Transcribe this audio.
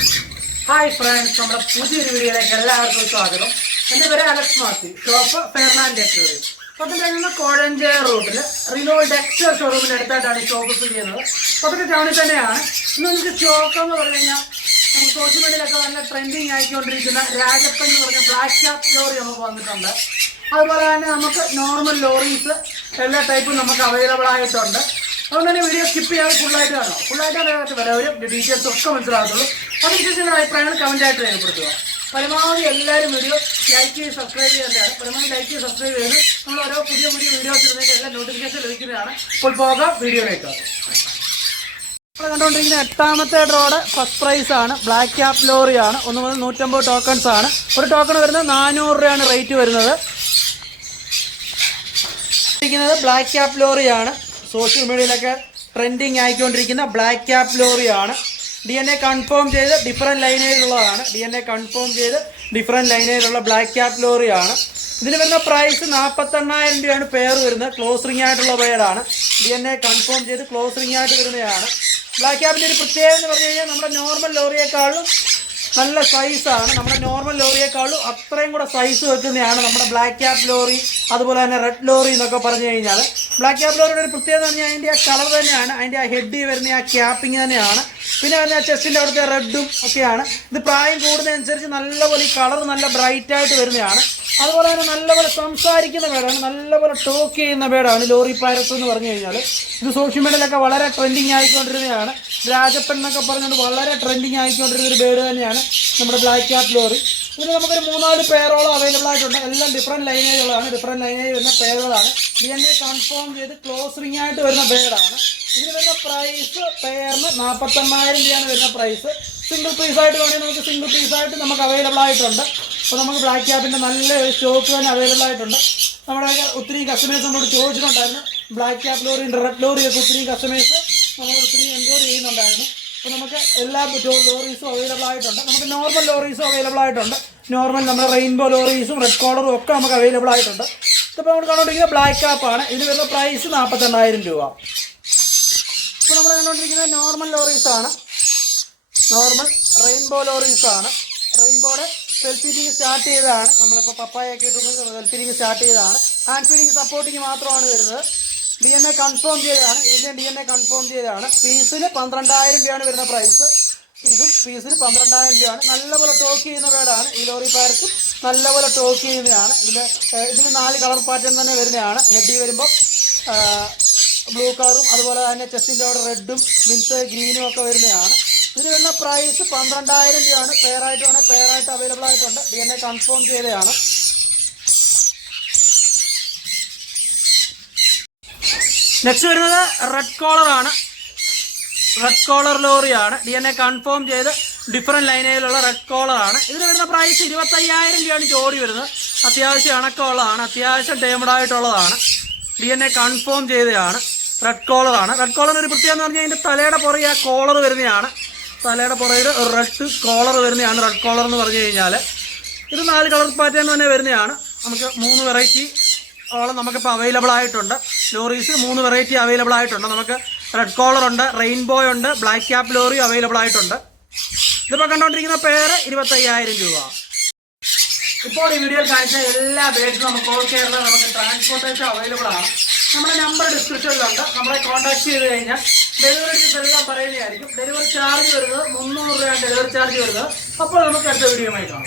Hi friends നമ്മുടെ പുതിയൊരു വീഡിയോയിലേക്ക് എല്ലാവർക്കും സ്വാഗതം. എന്റെ പേര് അലക്സ് മാത്തി ഷോപ്പ് ഫെർണാൻഡ് എക്സോറി പത്തനംതിട്ട കോഴഞ്ച കോഴഞ്ചേർ റൂട്ടിൽ റിനോ ഡെക്സ്റ്റർ ഷോറൂമിന്റെ അടുത്തായിട്ടാണ് ഈ ഷോപ്പ് സ്ഥിതി ചെയ്യുന്നത്. പത്തനംതിട്ട ടൗണിൽ തന്നെയാണ്. ഇന്ന് നമുക്ക് ഷോപ്പ് എന്ന് പറഞ്ഞു കഴിഞ്ഞാൽ നമുക്ക് സോഷ്യൽ മീഡിയയിലൊക്കെ നല്ല ട്രെൻഡിങ് ആയിക്കൊണ്ടിരിക്കുന്ന രാജപ്പൻ എന്ന് പറഞ്ഞ ബ്ലാക്ക് ക്യാപ് ലോറി നമുക്ക് വന്നിട്ടുണ്ട്. അതുപോലെ തന്നെ നമുക്ക് നോർമൽ ലോറീസ് എല്ലാ ടൈപ്പും നമുക്ക് അവൈലബിൾ ആയിട്ടുണ്ട്. അതുകൊണ്ട് തന്നെ വീഡിയോ സ്കിപ്പ് ചെയ്യാതെ ഫുള്ളായിട്ട് കാണാം. ഫുള്ളായിട്ട് അതിനകത്ത് വിലവരും ഡീറ്റെയിൽസ് ഒക്കെ മനസ്സിലാകത്തുള്ളൂ. അതിനുശേഷം നിങ്ങളുടെ അഭിപ്രായങ്ങൾ കമന്റായിട്ട് രേഖപ്പെടുത്തുക. പരമാവധി എല്ലാവരും വീഡിയോ ലൈക്ക് ചെയ്ത് സബ്സ്ക്രൈബ് ചെയ്യേണ്ടതാണ് പരമാവധി ലൈക്ക് ചെയ്ത് സബ്സ്ക്രൈബ് ചെയ്ത് നമ്മൾ ഓരോ പുതിയ പുതിയ വീഡിയോസ് ഇടുന്നതിന്റെ എല്ലാം നോട്ടിഫിക്കേഷൻ ലഭിക്കുന്നതാണ്. ഇപ്പോൾ പോകാം വീഡിയോയിലേക്ക് നമ്മൾ കണ്ടുകൊണ്ടിരിക്കുന്ന എട്ടാമത്തെ ഡ്രോഡ് ഫസ്റ്റ് പ്രൈസ് ആണ്. ബ്ലാക്ക് ക്യാപ് ലോറിയാണ് ഒന്ന് മുതൽ നൂറ്റമ്പത് ടോക്കൺസ് ആണ്. ഒരു ടോക്കൺ വരുന്നത് നാനൂറ് രൂപയാണ് റേറ്റ് വരുന്നത്. ബ്ലാക്ക് ക്യാപ് ലോറിയാണ് സോഷ്യൽ മീഡിയയിലൊക്കെ ട്രെൻഡിങ് ആയിക്കൊണ്ടിരിക്കുന്ന ബ്ലാക്ക് ക്യാപ് ലോറിയാണ് ഡി എൻ എ കൺഫേം ചെയ്ത് ഡിഫറെന്റ് ലൈനേജിലുള്ളതാണ് ഡി എൻ എ കൺഫേം ചെയ്ത് ഡിഫറെന്റ് ലൈനേജിലുള്ള ബ്ലാക്ക് ക്യാപ് ലോറിയാണ് ഇതിന് വരുന്ന പ്രൈസ് നാൽപ്പത്തെണ്ണായിരം രൂപയാണ് പെയർ വരുന്നത്. ക്ലോസ് റിംഗ് ആയിട്ടുള്ള പെയറാണ് ഡി എൻ എ കൺഫേം ചെയ്ത് ക്ലോസ് റിംഗ് ആയിട്ട് വരുന്നതാണ്. ബ്ലാക്ക് ക്യാപിന്റെ ഒരു പ്രത്യേകത എന്ന് പറഞ്ഞു കഴിഞ്ഞാൽ നമ്മുടെ നോർമൽ ലോറിയേക്കാളും നല്ല സൈസാണ് നമ്മുടെ നോർമൽ ലോറിയേക്കാളും അത്രയും കൂടെ സൈസ് വെക്കുന്നതാണ് നമ്മുടെ ബ്ലാക്ക് ക്യാപ് ലോറി അതുപോലെ തന്നെ റെഡ് ലോറി എന്നൊക്കെ പറഞ്ഞു കഴിഞ്ഞാൽ ബ്ലാക്ക് ക്യാപ് ലോറിയുടെ ഒരു പ്രത്യേകത എന്ന് പറഞ്ഞാൽ അതിന്റെ ആ കളർ തന്നെയാണ് അതിന്റെ ആ ഹെഡ് വരുന്ന ആ ക്യാപ്പിംഗ് തന്നെയാണ്. പിന്നെ പറഞ്ഞ ആ ചെസ്റ്റിന്റെ അവിടുത്തെ റെഡും ഒക്കെയാണ്. ഇത് പ്രായം കൂടുന്നതനുസരിച്ച് നല്ലപോലെ ഈ കളർ നല്ല ബ്രൈറ്റ് ആയിട്ട് വരുന്നതാണ്. അതുപോലെ തന്നെ നല്ലപോലെ സംസാരിക്കുന്ന പേടാണ് നല്ലപോലെ ടോക്ക് ചെയ്യുന്ന പേടാണ് ലോറി പാരത്ത് എന്ന് പറഞ്ഞു കഴിഞ്ഞാൽ. ഇത് സോഷ്യൽ മീഡിയയിലൊക്കെ വളരെ ട്രെൻഡിങ് ആയിക്കൊണ്ടിരുന്നതാണ്. രാജപ്പൻ എന്നൊക്കെ പറഞ്ഞുകൊണ്ട് വളരെ ട്രെൻഡിങ് ആയിക്കൊണ്ടിരുന്ന ഒരു ബേഡ് തന്നെയാണ് നമ്മുടെ ബ്ലാക്ക് ക്യാപ് ലോറി. ഇതിന് നമുക്കൊരു മൂന്നാൽ പേരോളം അവൈലബിൾ ആയിട്ടുണ്ട്. എല്ലാം ഡിഫറെന്റ് ലൈനേജുകളാണ് ഡിഫറെന്റ് ലൈനേജ് വരുന്ന പേരുകളാണ് ഡി എൻ എ കൺഫേം ചെയ്ത് ക്ലോസ് ആയിട്ട് വരുന്ന പേരാണ് ഇതിന് വരുന്ന പ്രൈസ് പേരിന് നാൽപ്പത്തെണ്ണായിരം രൂപയാണ് വരുന്ന പ്രൈസ് സിംഗിൾ പീസ് ആയിട്ട് വേണമെങ്കിൽ നമുക്ക് സിംഗിൾ പീസ് ആയിട്ട് നമുക്ക് അവൈലബിൾ ആയിട്ടുണ്ട്. അപ്പോൾ നമുക്ക് ബ്ലാക്ക് ക്യാപ്പിന്റെ നല്ല സ്റ്റോക്ക് തന്നെ അവൈലബിൾ ആയിട്ടുണ്ട്. നമ്മുടെ ഒത്തിരി കസ്റ്റമേഴ്സ് നമ്മളോട് ചോദിച്ചിട്ടുണ്ടായിരുന്നു. ബ്ലാക്ക് ക്യാപ്പ് ലോറി റെഡ് ലോറിയൊക്കെ ഒത്തിരി കസ്റ്റമേഴ്സ് നമ്മൾ ഒത്തിരി എൻക്വയറി ചെയ്യുന്നുണ്ടായിരുന്നു. അപ്പോൾ നമുക്ക് എല്ലാ ലോറീസും അവൈലബിൾ ആയിട്ടുണ്ട്. നമുക്ക് നോർമൽ ലോറീസും അവൈലബിൾ ആയിട്ടുണ്ട്. നോർമൽ നമ്മുടെ റെയിൻബോ ലോറീസും റെഡ് കോളറും ഒക്കെ നമുക്ക് അവൈലബിൾ ആയിട്ടുണ്ട്. ഇതിപ്പോൾ നമ്മൾ കണ്ടുകൊണ്ടിരിക്കുന്നത് ബ്ലാക്ക് ക്യാപ്പാണ് ഇതിന് വരുന്ന പ്രൈസ് നാൽപ്പത്തെണ്ണായിരം രൂപ. ഇപ്പോൾ നമ്മൾ കണ്ടുകൊണ്ടിരിക്കുന്നത് നോർമൽ ലോറീസാണ് നോർമൽ റെയിൻബോ ലോറീസാണ് റെയിൻബോയുടെ സെൽഫ് ഫീഡിങ് സ്റ്റാർട്ട് ചെയ്തതാണ്. നമ്മളിപ്പോൾ പപ്പായൊക്കെ ഇട്ടുകൊണ്ട് സെൽഫ് ഫീഡിങ് സ്റ്റാർട്ട് ചെയ്തതാണ്. ഹാൻഡ് ഫീഡിങ് സപ്പോർട്ടിങ് മാത്രമാണ് വരുന്നത്. ഡി എൻ എ കൺഫേം ചെയ്തതാണ്. ഇതിന്റെ ഡി എൻ എ കൺഫേം ചെയ്തതാണ്. പീസിന് പന്ത്രണ്ടായിരം രൂപയാണ് വരുന്ന പ്രൈസ് ഇതും പീസിന് പന്ത്രണ്ടായിരം രൂപയാണ്. നല്ലപോലെ ടോക്ക് ചെയ്യുന്ന വേടാണ് ഈ ലോറി പാരറ്റും നല്ലപോലെ ടോക്ക് ചെയ്യുന്നതാണ്. ഇതിന്റെ ഇതിന് നാല് കളർ പാറ്റേൺ തന്നെ വരുന്നതാണ്. ഹെഡി വരുമ്പോൾ ബ്ലൂ കളറും അതുപോലെ തന്നെ ചെസ്റ്റിന്റെ അവിടെ റെഡും മിൻസ് ഗ്രീനും ഒക്കെ വരുന്നതാണ്. ഇതിന് വരുന്ന പ്രൈസ് പന്ത്രണ്ടായിരം രൂപയാണ്. പെയറായിട്ട് വേണേൽ പെയറായിട്ട് അവൈലബിൾ ആയിട്ടുണ്ട്. ഡി എൻ എ കൺഫേം ചെയ്തതാണ്. നെക്സ്റ്റ് വരുന്നത് റെഡ് ആണ്. റെഡ് കോളർ ലോറിയാണ് ഡി എൻ എ കൺഫേം ചെയ്ത് ഡിഫറെന്റ് ലൈനയിലുള്ള റെഡ് കോളറാണ് ഇതിന് വരുന്ന പ്രൈസ് ഇരുപത്തയ്യായിരം രൂപയാണ് ജോഡി വരുന്നത്. അത്യാവശ്യം ഇണക്കമുള്ളതാണ് അത്യാവശ്യം ടേമഡായിട്ടുള്ളതാണ് ഡി എൻ എ കൺഫേം ചെയ്തതാണ്. റെഡ് കോളറാണ് റെഡ് കോളറിന് ഒരു പ്രത്യേകത എന്ന് പറഞ്ഞാൽ അതിന്റെ തലയുടെ പുറകെ ആ കോളർ വരുന്നതാണ് തലയുടെ പുറകിൽ റെഡ് കോളർ വരുന്നതാണ് റെഡ് കോളർ എന്ന് പറഞ്ഞു കഴിഞ്ഞാൽ ഇത് നാല് കളർ പാറ്റേൺ തന്നെ വരുന്നതാണ്. നമുക്ക് മൂന്ന് വെറൈറ്റി ഓളം നമുക്കിപ്പോൾ അവൈലബിൾ ആയിട്ടുണ്ട്. ലോറീസ് മൂന്ന് വെറൈറ്റി അവൈലബിൾ ആയിട്ടുണ്ട്. നമുക്ക് റെഡ് കോളർ ഉണ്ട് റെയിൻബോ ഉണ്ട് ബ്ലാക്ക് ക്യാപ് ലോറി അവൈലബിൾ ആയിട്ടുണ്ട്. ഇതിപ്പോൾ കണ്ടുകൊണ്ടിരിക്കുന്ന പേര് ഇരുപത്തയ്യായിരം രൂപ. ഇപ്പോൾ ഈ വീഡിയോയിൽ കാണിച്ച എല്ലാ ബേഡ്സും നമുക്ക് ഓൾ കേരള നമുക്ക് ട്രാൻസ്പോർട്ടേഷൻ അവൈലബിൾ ആണ്. നമ്മുടെ നമ്പർ ഡിസ്ക്രിപ്ഷനിലുണ്ട് നമ്മളെ കോൺടാക്ട് ചെയ്ത് കഴിഞ്ഞാൽ ഡെലിവറി ഫീസ് എല്ലാം പറയുന്നതായിരിക്കും. ഡെലിവറി ചാർജ് വരുന്നത് മുന്നൂറ് രൂപയാണ് ഡെലിവറി ചാർജ് വരുന്നത്. അപ്പോൾ നമുക്ക് അടുത്ത വീഡിയോ കാണാം.